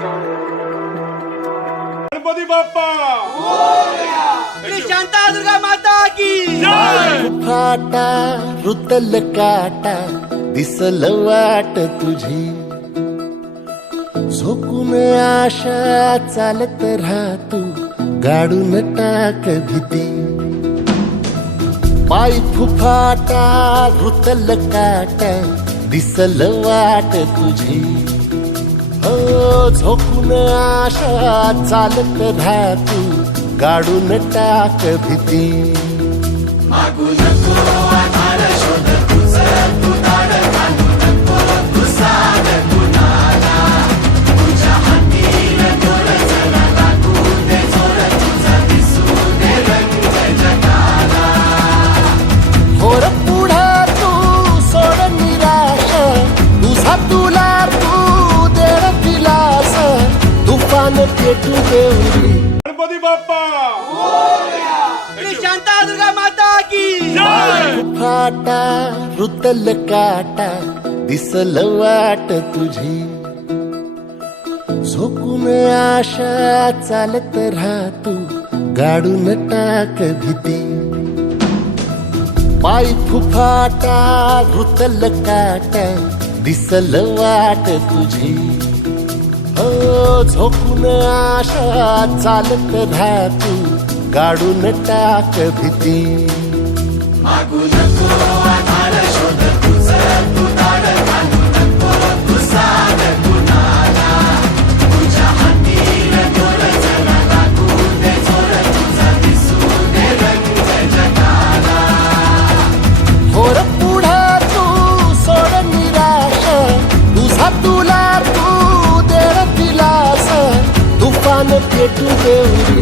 गणपती बाप्पा! श्री शांता दुर्गा माता की फाटा रुतल काटा दिसल वाट तुझी. झोकून आशा चालत राहतू गाडून टाक भीती. पाय फुफाटा रुतल काटा दिसल वाट तुझी. हो झोकून आशा चालत राहतू गाडून टाक भीती. मागू नको. गणपती बाप्पा! श्री शांता दुर्गा माता की फाटा रुतल काटा दिसल वाट तुझी. झोकून आशा चालत राहतू गाडून टाक भीती. पाय फुफाटा रुतल काटा दिसल वाट तुझी. झोकून आशा चालत धातू गाडून टाक भीती. मागू नको तुला तू